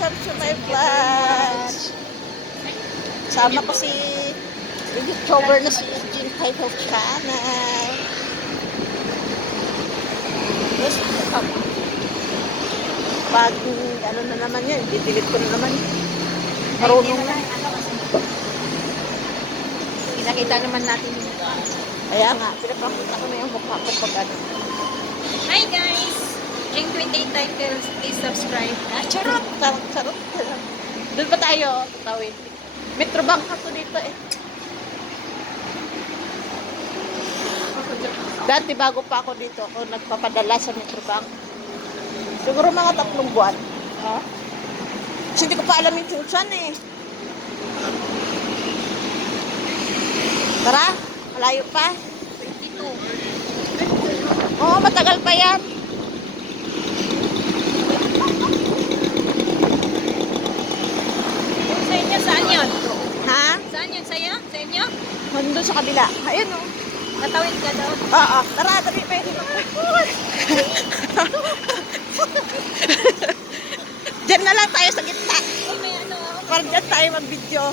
welcome to my vlog. Sama ko si YouTuber na si Jean Title Channel. Yes, pag ano na naman yan, didelete ko na naman. Marunong na. Kita naman natin yung mukha. Kaya nga, pinapakita ko na yung mukha ko pag ano. Hi guys! Jing 28 titles, please subscribe. Charot! Charot! Doon pa tayo, tatawid. Metrobank ako dito eh. Dati bago pa ako dito, ako nagpapadala sa Metrobank. Siguro mga 3 buwan. Huh? Kasi hindi ko pa alam yung tsusan eh. Tara, malayo pa. 22. Oo, matagal pa yan. Yung sa inyo, saan yun? Ha? Saan yun? Sa'yo? Sa inyo? Nandun sa kabila. Ayun oh. Natawid ka daw. Oo, tara, dali pa yun. Diyan na lang tayo sa gitna. Ay, may ano ako. Para dyan tayo mag-video.